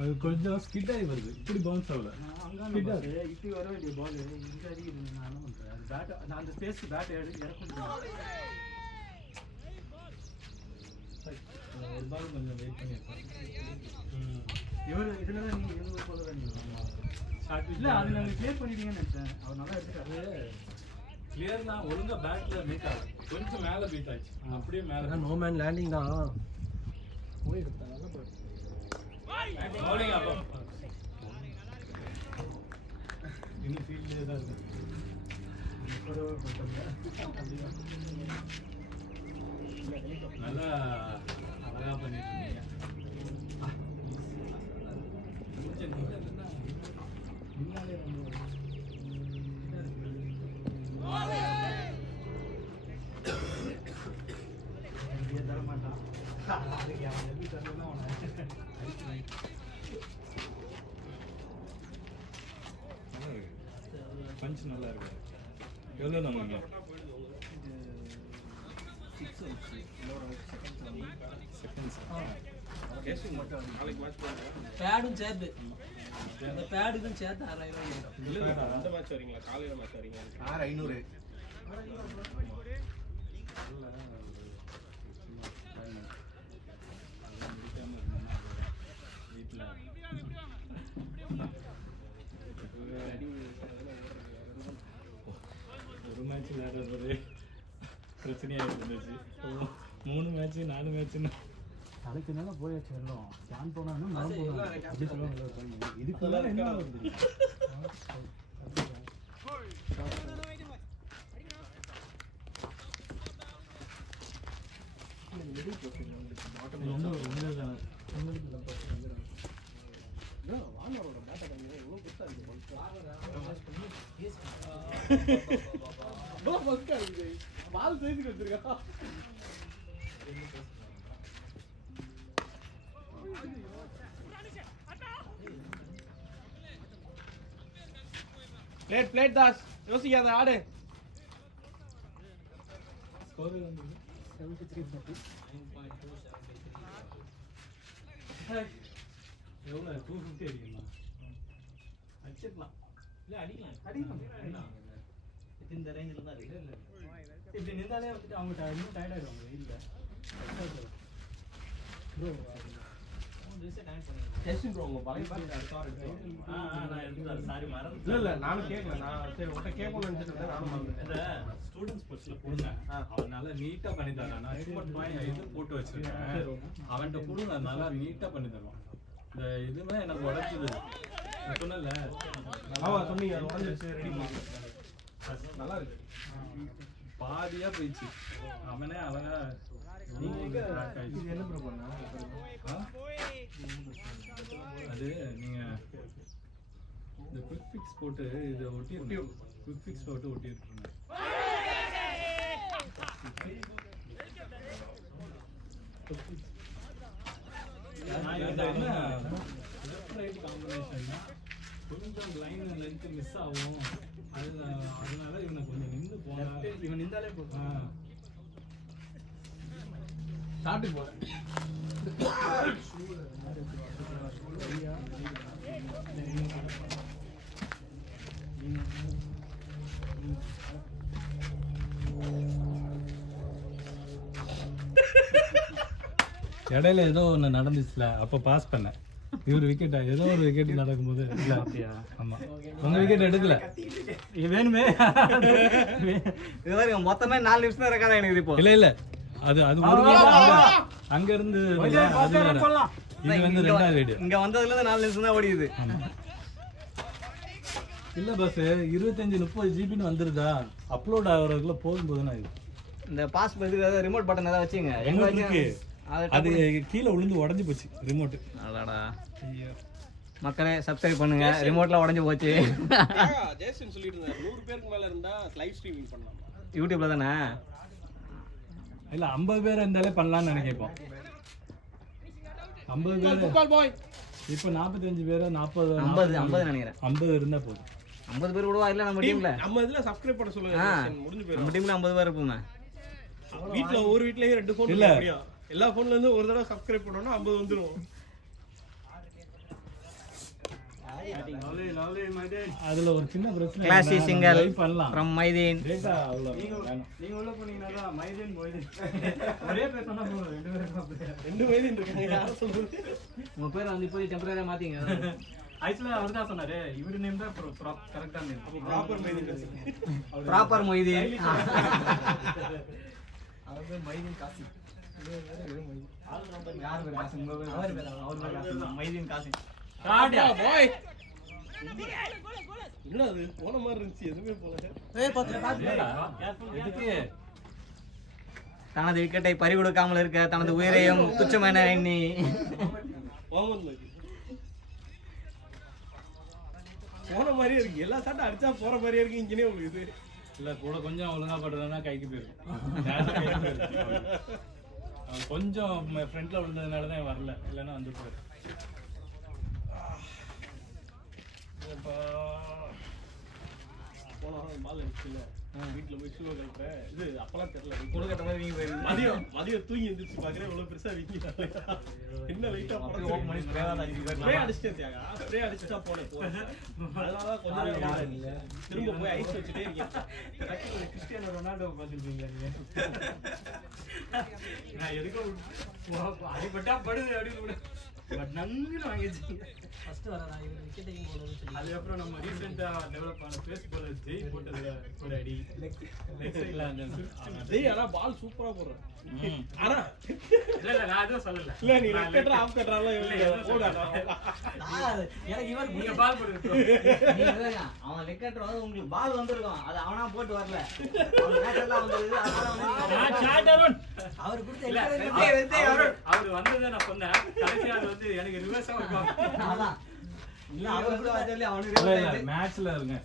அது கொஞ்சம் ஸ்கிட் ஆகி வருது. இப்படி பவுன்ஸ் ஆகல. இப்படி வர வேண்டிய பால் இங்கே அடிக்குது. நான் என்ன பண்ணுறேன், அது பேட் நான் அந்த ஸ்பேஸ்க்கு பேட் இறக்கும். ஒரு பால் கொஞ்சம் வெயிட் பண்ணியிருக்கேன். இவர் இதில் தான் நீங்கள் இவங்க சொல்ல வேண்டியது. இல்லை, அது நாங்கள் கிளியர் பண்ணிட்டீங்கன்னு நினச்சேன். அவர் நல்லா எடுத்துட்டாரு. கிளியர் தான், ஒழுங்காக பேட்டில் மீட் ஆகும். கொஞ்சம் மேலே மீட் ஆச்சு. அப்படியே மேலே நோ மேன் லேண்டிங் தான் போயிருக்காங்க. இன்னும் ஃபீல்ட்லேயே தான் இருக்கு. நல்லா அழகாக பண்ணிட்டு இருக்கீங்க. பஞ்ச் நல்லா இருக்கு. எவ்வளோ நமக்கு பேடும் சேர்த்து அந்த பேடுக்கும் சேர்த்து 6000. அந்த மேட்ச் வரீங்களா? காலையில மேட்ச் வரீங்களா? 500. ஒரு மேட்ச் விளையாடுறது பிரச்சனையாக இருந்துச்சு. 3 மேட்ச் 4 மேட்ச்னு அதுக்கு மேலே போயாச்சு. வெள்ளம் ஸ்டாண்ட் போனாலும் நான் போனேன். இதுக்கு மேலே என்ன வருது? பால் செய்து வச்சிருக்கா. பிளேட் தாஸ் யோசிக்காத ஆடு. ஸ்கோர் வந்து 73-40. எவ்வளோ 250 அடிக்கணும். அடிச்சிடலாம். இல்லை அடிக்கலாம். அடிக்கலாம். இந்த ரேஞ்சில் தான் இருக்கு. இல்லை இப்படி நின்றாலே வந்துட்டு அவங்க இன்னும் டயர்ட் ஆகிடுவாங்க. இல்லை இல்ல நானும் கேட்கல. நான் சரி உன்கிட்ட கேட்கணும்னு நினைச்சிட்டு நானும் இந்த ஸ்டூடெண்ட்ஸ் பஸ்ல கொடுங்க. அவன் நல்லா நீட்டா பண்ணி தரான். நான் சும்மா இது போட்டு வச்சிருக்கேன். அவன்கிட்ட கொடுங்க, நல்லா நீட்டா பண்ணி தருவான். இந்த இதுமே எனக்கு உடஞ்சுது. நான் சொன்னல. ஆமா சொன்னீங்க, அது உடஞ்சிருச்சு. ரெடி பண்ணி நல்லா இருக்கு. பாதியா போயிடுச்சு. அவனே அழகா என்ன ப்ரோ பண்ணா? அது நீங்க இந்த குவிக் ஃபிக்ஸ் போட்டு இதை ஒட்டிருக்கீங்க. குவிக் ஃபிக்ஸ் போட்டு ஒட்டிருக்கீங்க. கொஞ்சம் லைன் லென்த் மிஸ் ஆகும். அதனால இவனை கொஞ்சம் நின்று போனா இவன் நின்றாலே போதும். ஸ்டார்ட் போறேன். இடையில ஏதோ ஒன்று நடந்துச்சுல, அப்போ பாஸ் பண்ணேன். இவர் விக்கெட்டா ஏதோ ஒரு விக்கெட் நடக்கும்போது இல்லை. அப்படியா? ஆமா, உங்க விக்கெட் எடுக்கல. வேணுமே இது மொத்தமே 4 நிமிஷம் தான் இருக்காதா எனக்கு இப்போ. இல்ல இல்ல, அது ஒரு அங்க இருந்து இது வந்து 2வது வீடியோ. இங்க வந்ததுல இருந்து 4 நிமிஷம் தான் ஓடிடுது. இல்ல பஸ் 25-30 ஜிபின்னு வந்துருதா, அப்லோட் ஆகுறதுக்குள்ள போகும்போது நான் இந்த பாஸ் பண்றது ரிமோட் பட்டன் ஏதாவது வச்சுங்க. எங்க இருக்கு அது கீழே விழுந்து உடஞ்சு போச்சு ரிமோட். அடடா மக்களே, சப்ஸ்கிரைப் பண்ணுங்க. ரிமோட்ல உடைஞ்சு போச்சு. ஜெயசன் சொல்லிட்டு இருந்தாரு 100 பேருக்கு மேல இருந்தா லைவ் ஸ்ட்ரீமிங் பண்ணலாம் யூடியூப்ல தானே. இல்ல 50 பேர் இருந்தாலே பண்ணலாம்னு நினைக்கிறோம். 50 பேர் பாய். இப்போ 45 பேர் 40 50 நினைக்கிறேன். 50 இருந்தா போதும். 50 பேர் கூடவா இல்ல நம்ம டீம்ல? நம்ம இதுல சப்ஸ்கிரைப் பண்ண சொல்லுங்க. முடிஞ்சு போயிடும். நம்ம டீம்ல 50 பேர் இருப்போம். வீட்ல ஒரு வீட்லயே 2 ஃபோன் இல்ல. எல்லா ஃபோன்ல இருந்து ஒரு தடவை சப்ஸ்கிரைப் பண்ணனும் 50 வந்துரும். Lovely lovely Maideen. அதுல ஒரு சின்ன பிரச்சனை Classy single பண்ணலாம் from Maideen. டேட்டா அவ்வளோ நீங்க வேணும். நீங்க உள்ள போனீங்கன்னா தான் மைதீன் மொய்தீன் ஒரே பேர் சொன்னா போதும், ரெண்டு பேரும் அப்படியே. 2 வயது இருக்காங்க, யாரும் சொல்றது? உங்க பேரை வந்து இப்போ டெம்பரரியா மாத்திங்க. ஆக்சுவலா அவர் தான் சொன்னாரு, இவரு நேம் தான் கரெக்டா நேம். ப்ராப்பர் மைதீன் பேசுங்க. ப்ராப்பர் மொய்தீன். அவர் பேர் மைதீன் காசி. யார் பேர் காசி? உங்க பேர் அவர் பேர் காசி. மைதீன் காசி. ஆடியா பாய். என்னடா அது போன மாதிரி இருந்துச்சு, எதுவுமே போல. எதுக்கு தனது விக்கெட்டை பறிகொடுக்காமல் இருக்க தனது உயிரையும் துச்சமென எண்ணி போன மாதிரியே இருக்கு, எல்லா சாட்டும் அடிச்சா போற மாதிரியே இருக்கு. இங்கனே உங்களுக்கு இது இல்ல கூட கொஞ்சம் ஒழுங்கா பண்றதுன்னா கைக்கு போயிருக்கும். நேரா கைக்கு போயிருக்கும். அவன் கொஞ்சம் ஃப்ரண்ட்ல விழுந்ததுனால தான் வரல, இல்லைன்னா வந்து போயிரு. போன பால் அடிச்சுல வீட்டுல போய் ஷூவை கழட்டேன். இது அப்பெல்லாம் தெரியல, கொடுக்கட்ட மாதிரி நீங்க போயிருங்க. மதியம் தூங்கி எந்திரிச்சு பாக்குறேன், இவ்வளவு பெருசா வீங்க என்ன வெயிட்டா ஓப்பன் பண்ணி ஸ்ப்ரே தான் அடிக்குது. ஸ்ப்ரே அடிச்சிட்டேன் தியாகா, ஸ்ப்ரே அடிச்சுட்டா போனேன். அதனால கொஞ்சம் நேரம் திரும்ப போய் ஐஸ் வச்சுட்டே இருக்கேன். கிறிஸ்டியானோ ரொனால்டோ பார்த்துருப்பீங்களா நீங்க? நான் எதுக்கும் அடிபட்டா படுது அப்படின்னு கூட பட் நங்குன்னு வாங்கிச்சு. ஃபர்ஸ்ட் வர நான் இவர் விக்கெட் டேக்கிங் போடுறதுன்னு சொல்லி. அதுக்கப்புறம் நம்ம ரீசெண்டா டெவலப் ஆன பேஸ் போலர் ஜெய் போட்டதுல ஒரு அடி லெக் சைடுல அந்த டேய் ஆனா பால் சூப்பரா போடுற. ஆனா இல்ல நான் எதுவும் சொல்லல. இல்ல நீ லெஃப்ட் கட்டற ஆஃப் கட்டறலாம் போடா. எனக்கு இவர் நீங்க பால் போடுங்க. அவன் விக்கெட் வந்து உங்களுக்கு பால் வந்திருக்கும், அது அவனா போட்டு வரல. அவன் நேச்சுரலா வந்திருக்கு, அதனால அவர் கொடுத்த இல்ல அவர் வந்ததை நான் சொன்னேன், கடைசியா அது வந்து எனக்கு ரிவர்ஸா இருக்கும். அதான் இல்ல அவர் கூட சொல்லி அவனுக்கு இல்ல இல்ல மேட்ச்ல இருங்க,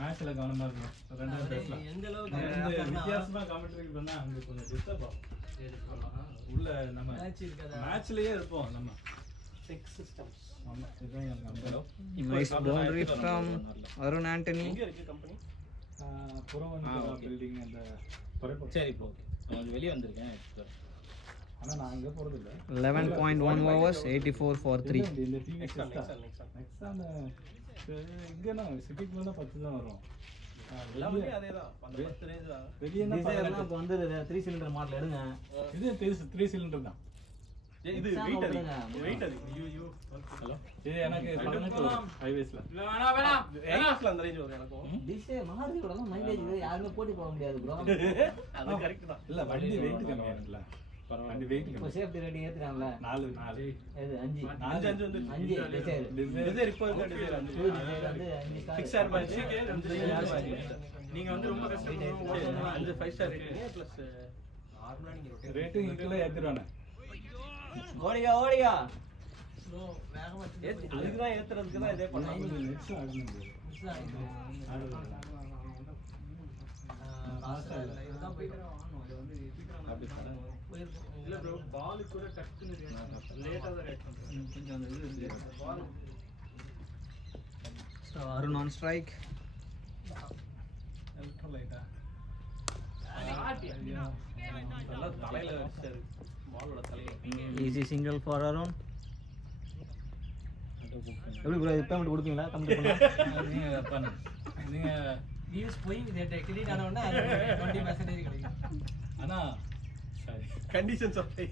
மேட்ச்ல கவனமா இருங்க. ரெண்டு பேசலாம். எந்த அளவுக்கு இந்த வித்தியாசமா காமெண்ட்ரி பண்ணா அங்க கொஞ்சம் டிஸ்டர்ப் ஆகும். உள்ள நம்ம மேட்ச் இருக்காதா? மேட்ச்லயே இருப்போம் நம்ம. Tech systems. ஆமா இதுதான் எனக்கு number. nice boundary from Arun Anthony. எங்க இருக்கு கம்பெனி? புறவன் பில்டிங் அந்த பரப்ப. சரி இப்போ ஓகே. நான் வெளிய வந்திருக்கேன். ஆனா நான் அங்க போறது இல்ல. 11.1 overs, 84 for 3. இந்த டீம் நெக்ஸ்ட் அந்த இங்கனா சிட்டிக்குள்ள தான் 10 தான் வரும். எல்லாமே அதேதான், அந்த 10 ரேஞ்ச் தான். வெளியனா டிசைர்லாம் இப்போ வந்து 3 சிலிண்டர் மாடல் எடுங்க. இது 3 சிலிண்டர் தான். இது வெயிட் அது, வெயிட் அது. ஐயோ ஹலோ இது எனக்கு 18 ஹைவேஸ்ல. இல்ல வேணாம் ஏஎஸ்ல அந்த ரேஞ்ச் வரும் எனக்கும். டிசைர் மாறுதியோட மைலேஜ் யாருமே போட்டி போட முடியாது ப்ரோ. அது கரெக்ட் தான். இல்ல வண்டி வெயிட் கம்மியா இருக்குல்ல. வண்டி வெயிட் இப்போ கம்மி. Safety rating ஏத்துறாங்கல. 4 எது 5 5 வந்து 5 டிசைர். டிசைர் இப்போ இருக்க டிசைர் வந்து டிசைர் வந்து 5 6 ஸ்டார் பேட்ச், நீங்க வந்து ரொம்ப கஷ்டப்படுறீங்க. 5 5 ஸ்டார் ரேட்டிங் பிளஸ் நார்மலா நீங்க ரேட்டிங் இக்கல ஏத்துறானே. ஓடியா ஓடியா ஸ்லோ வேகமா அதுக்கு தான் ஏத்துறதுக்கு தான் இதே பண்ணாங்க. நெக்ஸ்ட் ஆடுங்க. இதுதான் போயிடும். அப்படி பண்ணா இல்ல ப்ரோ பால் கூட டக்குன்னு லேட்டா தான் ரைட் பண்றேன். கொஞ்சம் அந்த இது இருக்கு. பால் so Arun on strike. எலக்ட்ரோலைட்டா. நல்லா தலையில வச்சாரு, பாலோட தலையில. Easy single for Arun. எப்படி ப்ரோ இது பேமெண்ட் கொடுப்பீங்களா? கம்ப்ளீட் பண்ணா நீங்க பண்ணு. நீங்க வியூஸ் போய் கிரெடிட் ஆன உடனே அது 20% கிடைக்கும். ஆனா சரி கண்டிஷன்ஸ் ஆஃப் பே.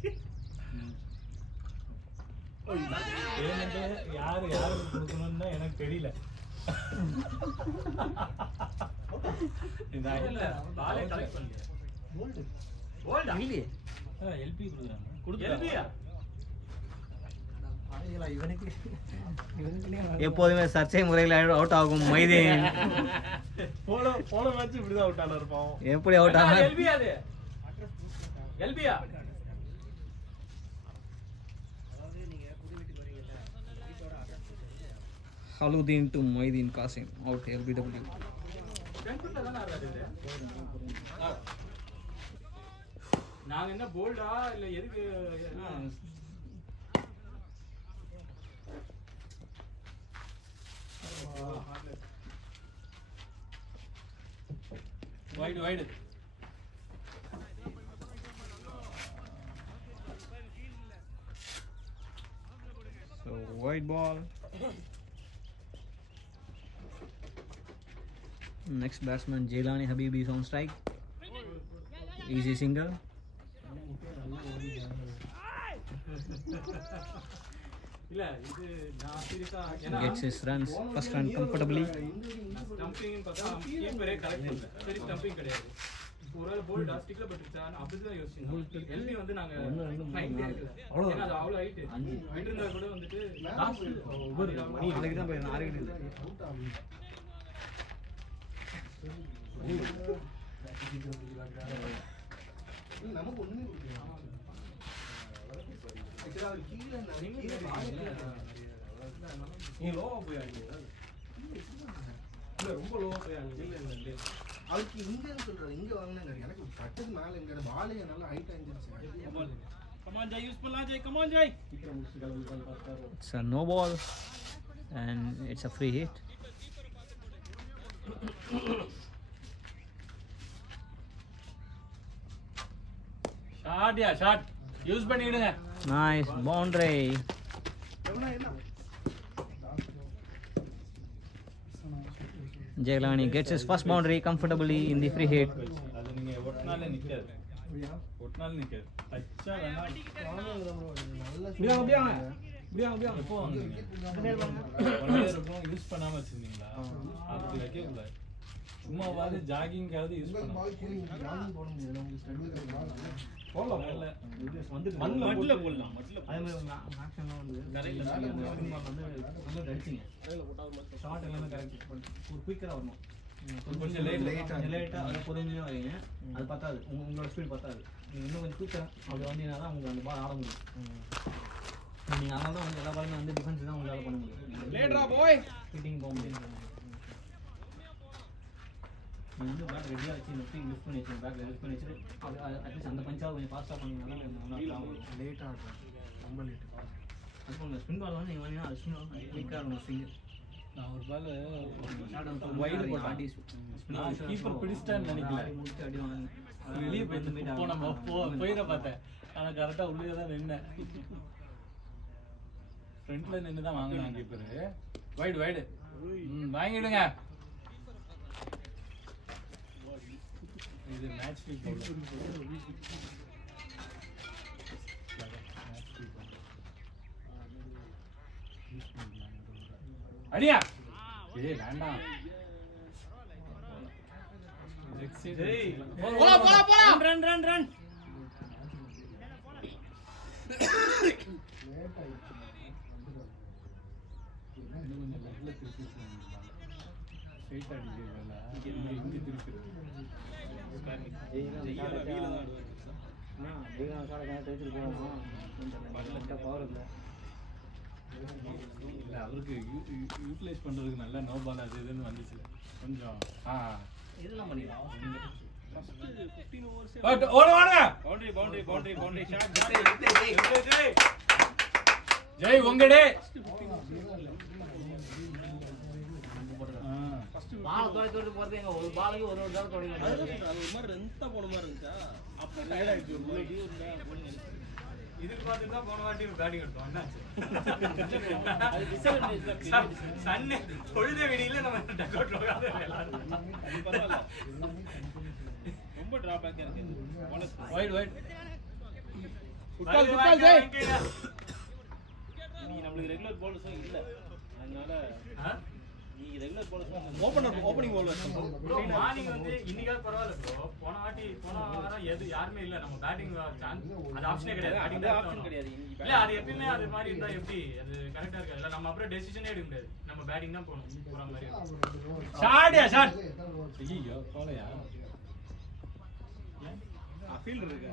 பேமெண்ட் யாருக்கு கொடுக்கணும்னு எனக்கு தெரியல. இந்த இல்ல பாலே கலெக்ட் பண்ணுங்க. கோல்ட் கோல்டா இல்லையே. எல்பி கொடுக்குறாங்க. எல்பியா பாருங்களா இவனுக்கு எப்போதுமே சர்ச்சை முறையில் அவுட் ஆகும் மைதீன் போன மேட்ச் இப்படிதான் அவுட் ஆனா இருப்பான். எப்படி அவுட் ஆனா எல்பியா அது எல்பியா Haludin to Moideen Qasim out LBW. டென்த்ல தான ஆறாது இது. நாங்க என்ன போல்டா இல்ல எதுக்கு wide wide. So wide ball. Next batsman Jailani Habibi is on strike. Easy single. இல்ல இது நான் சீரியஸா ஏன்னா Gets his runs. First run comfortably. Stumping பார்த்தா கீப்பரே கரெக்ட் பண்ணல. சரி ஸ்டம்பிங் கிடையாது. ஒருவேளை போல்டா ஸ்டிக்ல பட்டுச்சா அப்படிதான் யோசிச்சேன். எல்பி வந்து நாங்க மைண்ட் எடுக்கல. ஏன்னா அது அவ்வளவு ஹைட். ஹைட் இருந்தா கூட வந்துட்டு லாஸ்ட் ஒவ்வொரு நாளைக்கு தான் போய் 6 விக்கெட். நமக்கு ஒண்ணுமே நீ லோவா போய் ஆடுங்க. இல்ல ரொம்ப லோவா போய் ஆடுங்க. இல்ல அதுக்கு இங்கன்னு சொல்றாரு, இங்க வாங்கினாங்க. எனக்கு பட்டது மேல எங்க பாலே நல்லா ஹைட் ஆயிருந்துச்சு. கமான் ஜெய் யூஸ் பண்ணலாம் Jai come on Jai It's a no ball and it's a free hit. Shot use பண்ணிடுங்க. Nice boundary. Jailani gets his first boundary comfortably in the free hit. அது நீங்க ஒட்டனால நிக்காது. ஒட்டனால நிக்காது. டச்சா வேணா எப்போ வாங்குனீங்க? 1 year இருக்கும் யூஸ் பண்ணாம வச்சிருந்தீங்களா? அது வைக்க கூடாது. சும்மாவாது ஜாகிங்காவது யூஸ் பண்ணலாம். போடலாம் இல்ல மட்ல போடலாம் மட்ல அதே மாதிரி ஆக்ஷன்லாம் வந்து கரெக்ட் வந்து அடிச்சிங்க ஷாட் எல்லாமே கரெக்ட் ஒரு குயிக்கரா வரணும் கொஞ்சம் லேட்டா அது பொறுமையா வரீங்க அது பத்தாது உங்களோட ஸ்பீட் பத்தாது நீங்க இன்னும் கொஞ்சம் குயிக்கரா அப்படி வந்தீங்கன்னா தான் உங்களுக்கு அந்த பால் ஆட முடியும் நீங்க அதனால தான் வந்து எல்லா பாலுமே வந்து டிஃபென்ஸ் தான் உங்களால பண்ண முடியும் லேட்ரா பாய் ஹிட்டிங் போக முடியும் நீங்க வந்து பேட் ரெடியா வச்சு இந்த ஸ்விங் லிஃப்ட் பண்ணி வச்சு பேக் லிஃப்ட் பண்ணி வச்சு அது அட்லீஸ்ட் அந்த பஞ்சாவது கொஞ்சம் ஃபாஸ்டா பண்ணீங்கன்னா லேட் ஆடுறேன், ரொம்ப லேட். அது போல ஸ்பின் பால் வந்து நீங்க வாங்கினா அது ஸ்பின் குயிக்கா இருக்கும் ஸ்விங் நான் ஒரு பால் வைடு வைடு போட்டான் போட்டேன். கீப்பர் பிடிச்சிட்டான்னு நினைக்கல. முடிச்சு அடி வாங்க வெளியே போயிட பார்த்தேன். ஆனா கரெக்டா உள்ளே தான் நின்னேன். ஃப்ரண்ட்ல நின்று தான் வாங்கினாங்க கீப்பரு. வைடு வாங்கிடுங்க. இது மேட்ச் ஃபீல் அடியா ஏய் வேண்டாம். போலாம் ரன் அவருக்கு யூட்டிலைஸ் பண்றதுக்கு நல்லா நோ பால் அது இதுன்னு வந்துச்சு கொஞ்சம். இதெல்லாம் பண்ணிடலாம் பவுண்டரி ஷாட் ஜெய் உங்கடே பால் தொலைத்து போறது எங்க ஒரு பாலுக்கு ஒரு தடவை தொலைக்க அது ஒரு மாதிரி ரெண்டா போன மாதிரி இருந்துச்சா அப்ப டயர்ட் ஆயிடுச்சு ஒரு முன்னாடி இதுக்கு பார்த்து தான் போன வாட்டி பேட்டிங் எடுத்தோம். அது டிஸ்அட்வான்டேஜ் தான் சன்னு பொழுதே வெளியில நம்ம டக் அவுட் போகாத அது பரவாயில்ல ரொம்ப டிராபேக் இருக்கு போனஸ் வைட் குட்டால் ஜெய். நீ நமக்கு ரெகுலர் பவுலர்ஸும் இல்ல அதனால நீ regular bowlers opening bowlers bro morning வந்து இன்னைக்காவது பரவாயில்ல ப்ரோ. போன வாரம் யாருமே இல்ல. நம்ம பேட்டிங் சான்ஸ் அது ஆப்ஷனே கிடையாது. பேட்டிங் தான் ஆப்ஷன் கிடையாது இல்ல. அது எப்பவுமே அது மாதிரி இருந்தா எப்படி அது கரெக்டா இருக்காது. இல்ல நம்ம அப்புறம் டெசிஷனே எடுக்க முடியாது. நம்ம பேட்டிங் தான் போகணும் போற மாதிரி. ஷாட் ஐயோ போலையா ஃபீல்டர் இருக்கு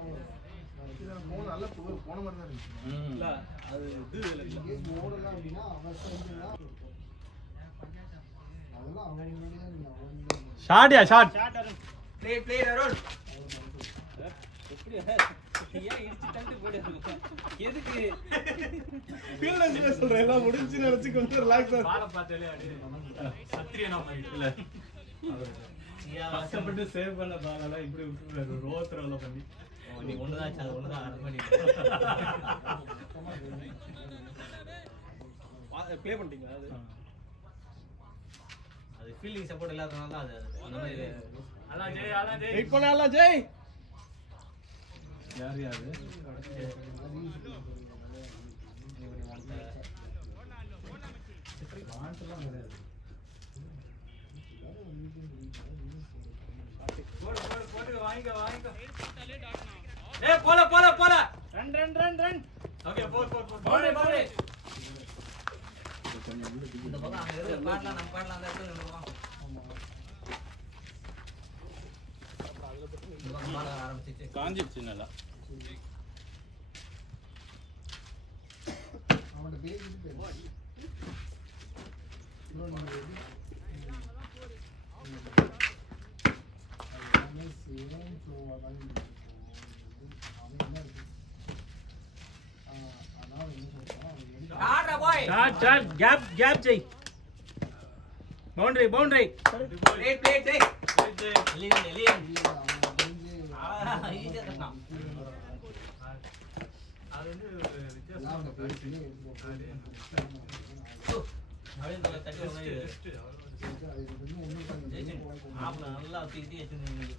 போன நல்லா போன மாதிரி தான் இருந்துச்சு. இல்ல அது இது இல்ல போடலாம் அப்படின்னா அவசரம் அதெல்லாம் அவங்க ஷாட் play Arun. எப்படி ஏன் இடிச்சு தள்ளி போயிடுறது எதுக்கு ஃபீல்டர்ஸ்ல சொல்றேன் எல்லாம் முடிஞ்சு நினைச்சு கொஞ்சம் ரிலாக்ஸ் பால பார்த்தாலே அப்படியே சத்திரியனா மாதிரி இல்ல. கஷ்டப்பட்டு சேவ் பண்ண பாலெல்லாம் இப்படி விட்டுறாரு ரோத்ரோல பண்ணி. நீ ஒண்ணுதான் அது ஒண்ணுதான் அரை பண்ணி ப்ளே பண்ணிட்டீங்களா அது அது அது ஃபீல்டிங் சப்போர்ட் இல்லாதனால தான் அது அந்த மாதிரி அதான் ஜெய் வெயிட் பண்ணலாம் ஜெய். யார் யாரு போட்டு வாங்கிக்கோ ஏய் போல ரன். ஓகே 4 பவுண்டரி இந்த பக்கம் அங்க இருக்கு பாடலாம் நம்ம பாடலாம் அந்த இடத்துல நின்னுறோம். இந்த பக்கம் பாட ஆரம்பிச்சிச்சு. காஞ்சிடுச்சு நல்லா அவன்கிட்ட பேசிட்டு போயிரு. bro, நீங்க எப்படி- எல்லாமே same flow ஆ தான் இருக்கும். அவன் என்ன இருக்கு? அதான் அவன் என்ன சொல்றான், அவன் என்ன ஆடுறா பாய் ஷாட் கேப் ஜெய். பவுண்டரி பிளே ஜெய் எலியன் இல்ல, அவன் தெரிஞ்சு ஈஸியா தட்டான் அது வந்து ஒரு வித்தியாசம் எல்லாம் அவன்கிட்ட பேசி அப்படியே தலை தட்டி ஒரு மாதிரி அது இன்னும் ஒண்ணும் ஜெயிச்சு ஆப்ல நல்லா தூக்கி வச்சிருந்தீங்க.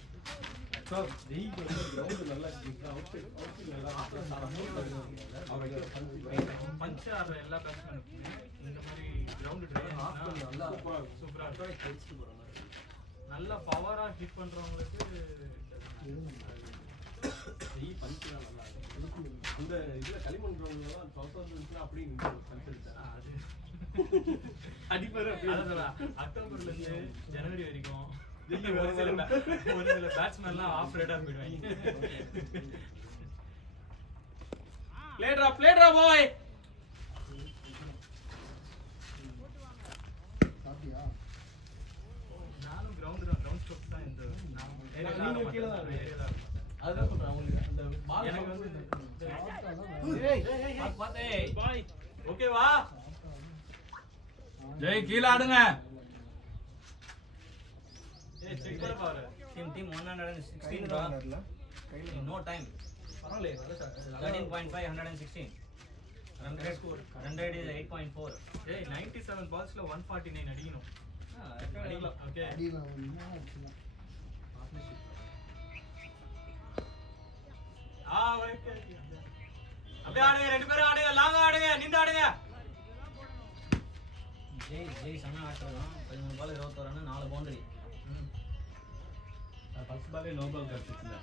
பஞ்ச் ஆடுற எல்லா பேட்ஸ்மேனுக்குமே இந்த மாதிரி கிரவுண்ட் சூப்பரா இருக்கும். நல்ல பவரா ஹிட் பண்றவங்களுக்கு அந்த இதுல களிமண் கிரவுண்ட்ல தான் 2000 அப்படியே அது அடிப்பேர் அதான் அக்டோபர்ல இருந்து ஜனவரி வரைக்கும் ஒரு சில பேட்ஸ்மேன்லாம் ஆஃப் ரேடா போயிடுவாங்க. பிளேட்ரா பாய். சாப்பிட்டியா? நானும் கிரவுண்ட் ஸ்டோக்ஸ் தான் இந்த நீங்க கீழ தான் ஏரியால அதுதான் சொல்றேன் உங்களுக்கு அந்த பால் எனக்கு வந்து சாப்பிட்டாதான் பார்த்தே பாய் ஓகேவா ஜெய் கீழே ஆடுங்க ஏய் செக் பண்ண பாரு டீம் 116 bro. No time. பரவாயில்லை நல்ல ஷாட். 13.5 116. Run rate is 8.4. ஏய் 97 பால்ஸ்ல 149 அடிக்கணும். அடிக்கலாம். ஓகே அடியில் ஒன்றும் ஆச்சுன்னா ஓகே அப்படியே ஆடுங்க ரெண்டு பேரும் ஆடுங்க லாங்கா ஆடுங்க நின்னு ஆடுங்க. ஜெய் சன்னா ஆடுறோம் 13 பால் 21 ரன் 4 பவுண்டரி. ஃபர்ஸ்ட் பாலே நோ பால் கிடைச்சிச்சுல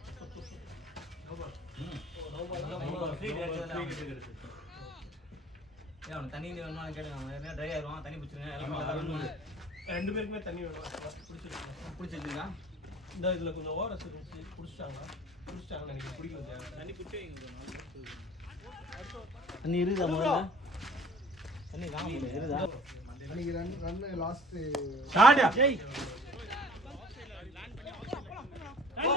அவன் தண்ணி வேணுமா கேட்டுக்காங்க ட்ரை ஆயிடுவான் தண்ணி பிடிச்சிருங்க எல்லாம் ரெண்டு பேருக்குமே தண்ணி வேணும். பிடிச்சிருக்கா இந்த இதுல கொஞ்சம் ஓரஸ் இருந்துச்சு குடிச்சிட்டாங்கன்னு நினைக்கிறேன். குடிக்கல தண்ணி குடிச்சே தண்ணி இருக்குதா முதல்ல தண்ணி காம இருக்குதா அன்னைக்கு ரன் லாஸ்ட் ஸ்டார்ட் ஜெய். போ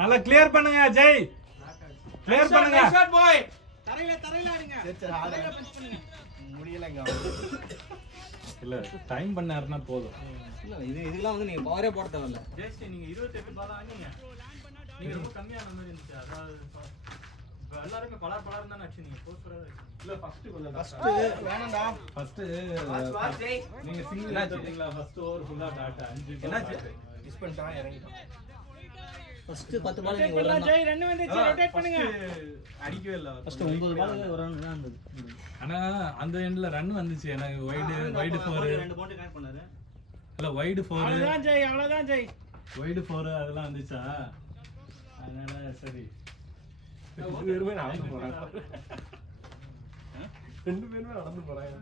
நல்லா கிளியர் பண்ணுங்க ஜெய் கிளியர் பண்ணுங்க ஷாட் பாய் முடியலங்க இல்ல டைம் பண்ணாருன்னா போதும் இல்ல இதெல்லாம் வந்து நீங்க பவரே போட தேவையில்ல. ஜெஸ்ட் நீங்க 28 பால் ஆனீங்க நீங்க ரொம்ப கம்மியான மாதிரி இருந்துச்சு அதாவது இப்ப எல்லாருமே பலார் தான் அடிச்சீங்க போஸ்டரா இல்ல ஃபர்ஸ்ட் கொஞ்சம் வேணாம்டா ஃபர்ஸ்ட் ஜெய் நீங்க சிங்கிள் ஆச்சுங்களா ஃபர்ஸ்ட் ஓவர் ஃபுல்லா டாட் 5 என்னாச்சு? மிஸ் பண்ணிட்டான் இறங்கிட்டான் ஃபர்ஸ்ட் 10 பால் நீங்க ஒரு ரன் ஜெய் ரன் வந்துச்சு ரொட்டேட் பண்ணுங்க. அடிக்கவே இல்ல. ஃபர்ஸ்ட் 9 பால் ஒரு ரன் தான் இருந்தது. ஆனா அந்த எண்ட்ல ரன் வந்துச்சு எனக்கு வைடு 4 ரெண்டு பவுண்டரி கனெக்ட் பண்ணாரு. இல்ல வைடு 4 அவ்வளவுதான் ஜெய். வைடு 4 அதெல்லாம் வந்துச்சா அதனால சரி ரெண்டு பேருமே நடந்து போறாங்க. ரெண்டு பேருமே நடந்து போறாங்க.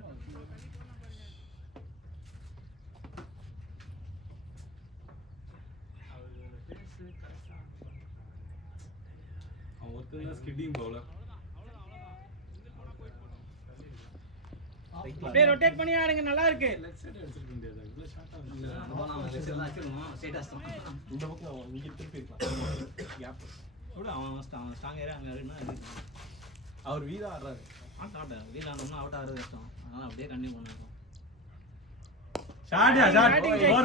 அவன் ஒருத்தன் ஸ்கிட்டிங் பவுலர் அப்படியே ரொட்டேட் பண்ணி ஆடுங்க நல்லா இருக்கு. லெஃப்ட் சைடு அடிச்சிருக்க முடியாது இவ்வளவு ஷார்ட்டா அந்த பால் அவன் லெஃப்ட் தான் அடிச்சிருவான். ஸ்ட்ரைட் அடிச்சான். இந்த பக்கம் அவன் நீங்க திருப்பி இருக்கலாம். கேப். கூட அவன் ஸ்ட்ராங் ஏரியா அங்க இருக்குன்னா அவர் வீதா ஆடுறாரு. ஆட்டேன் வீல் ஆனோம்னா அவுட் ஆகிறது கஷ்டம். அதனால அப்படியே கண்டினியூ பண்ணுவோம். ஷார்ட்யா ஷார்ட்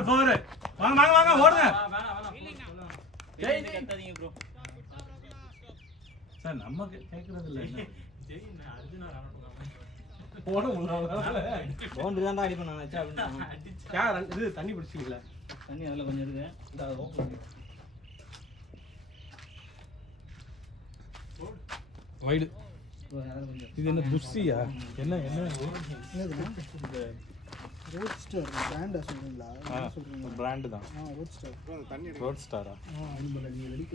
4 வாங்க வாங்க வாங்க ஓடுங்க வேணாம் ஜெய் கத்தாதீங்க ப்ரோ. சார் நம்ம கேக்குறது இல்ல என்ன ஜெய் அர்ஜுனா ரன் போட முடியல பவுண்டரி தான்டா அடிப்பேன் நான் வச்சா அப்படின்னு யார் இது தண்ணி பிடிச்சிங்களா? தண்ணி அதில் கொஞ்சம் இருக்கு இந்த அதை ஓப்பன் பண்ணி வைடு அதை கொஞ்சம் இது என்ன புஷ்ஷியா என்ன ரோட்ஸ்டர் பிராண்டா சொல்றீங்களா? என்ன சொல்றீங்க? பிராண்டு தான் ரோட்ஸ்டர். தண்ணி ரோட் ஸ்டாரா அது நீங்க ரெடி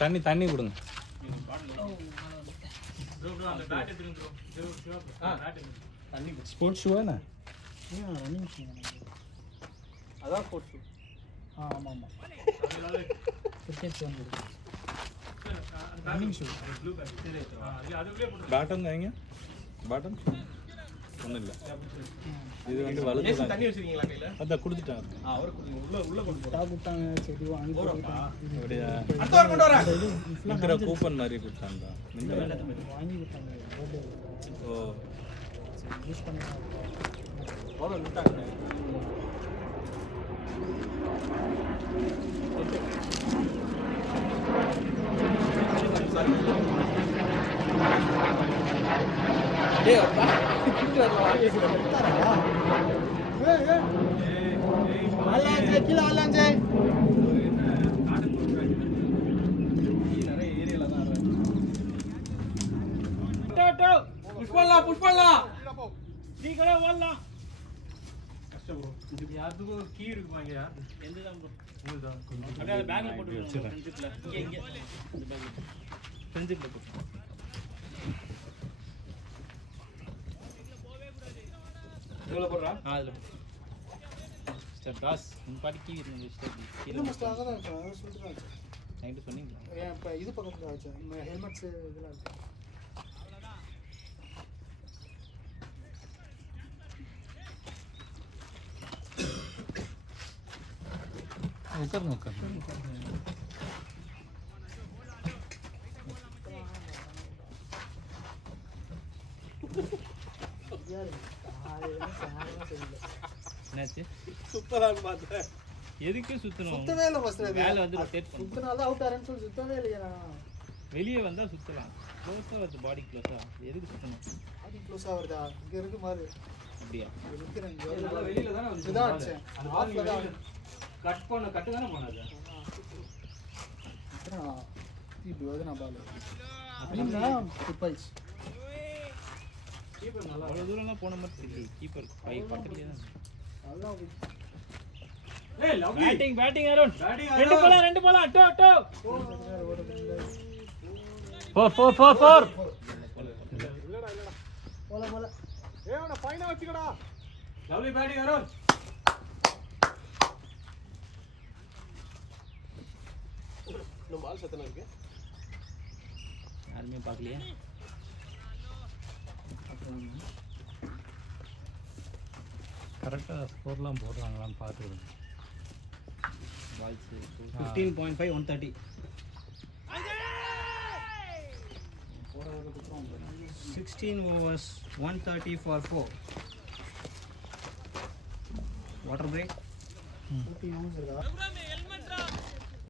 பண்ணி தண்ணி கொடுங்க ப்ரோ அந்த பேட் எடுத்துங்க ப்ரோ சிவா பேட் எடுத்துங்க தண்ணி ஸ்போர்ட்ஸ் ஷூவாண்ணே ரன்னிங் ஷூ. அதான் ஸ்போர்ட்ஸ் ஷூ. ஆமா ஆமா. அதனால கிரிக்கெட் ஷூ இருக்கு. ரன்னிங் ஷூ ப்ளூ பேட் இல்ல அதுக்குள்ளே போட்டு பேட்டன் வைங்க பேட்டன் ஒன்றும் இல்லை இது வந்து வலது ஏசி தண்ணி வச்சிருக்கீங்களா கையில? அதான் கொடுத்துட்டாங்க அவர் உள்ள கொண்டு போறோம். டா குட்டாங்க செடி வாங்கி போறாங்க. அப்படியா அடுத்த வாரம் கொண்டு வரேன். இருக்கிற கூப்பன் மாதிரி கொடுத்தாங்க வாங்கி கொடுத்தாங்க. பர்த்டே ஓ யூஸ் பண்ணாங்க. அவ்வளோ விட்டாங்க. நிறைய ஏரியால தான் ஆடுறாங்க. புஷ் பண்ணலாம் நீ கடை ஓடலாம் கஷ்டம் ப்ரோ யாருக்கும் கீ இருக்குமாங்க யார் எந்த தான் bro? இதுதான் அப்படியே அதை பேக்ல போட்டு வச்சிடுறேன். ஃப்ரெண்ட்ஷிப்ல இங்கே இந்த பேக்ல ஃப்ரெண்ட்ஷிப்ல போட்டு எவ்வளோ போடுறா அதில் ஸ்டெப் டாஸ் இந்த பாட்டி கீ இருந்த ஸ்டெப் இது மஸ்ட் ஆக தான் இருக்கு. அது சொல்லிட்டு தான் இருக்கு. நைட்டு சொன்னீங்களா? ஏன் இப்ப இது பக்கத்துல வச்சா இந்த ஹெல்மெட்ஸ் இதெல்லாம் இருக்கு. உட்காருங்க என்னாச்சு? சுத்தலான்னு பார்த்தேன். எதுக்கு சுத்தணும்? சுத்தவே இல்லை ஃபர்ஸ்ட் அது. வேலை வந்து ரொட்டேட் பண்ணும். சுத்தனால அவுட் ஆறேன்னு சொல்லி சுத்தவே இல்லையா நான். வெளியே வந்தா சுத்தலாம். க்ளோஸா வருது பாடி க்ளோஸா. எதுக்கு சுத்தணும்? பாடி க்ளோஸா வருதா? இங்க இருக்கு மாதிரி. அப்படியா? இங்க நிக்கிறேன் இங்க. நல்லா வெளியில தானே வந்து இதுதான் அடிச்சேன். அந்த ஆஃப்ல தான். கட்டு தானே போனது அப்புறம் இப்படி வருது நான் பால். அப்படின்னா துப்பாயிச்சு. கீப்பர் நல்லா அவ்வளவு தூரம்லாம் போன மாதிரி தெரியல. கீப்பர் பக்கத்துலயே தான். அதான் ஏய் லவ்லி பேட்டிங் அருண். பேட்டிங் ரெண்டு போலாம் டோ. ஃபோர் போல லவ்லி பேட்டிங் அருண் இன்னும் பால் சத்தனா இருக்கு. யாருமே பார்க்கலையா? கரெக்டாக ஸ்கோர்லாம் போடுறாங்களான்னு பார்த்துருங்க balls 15.5 130 16 overs 130 for 4 water break 15 hours இருக்கா?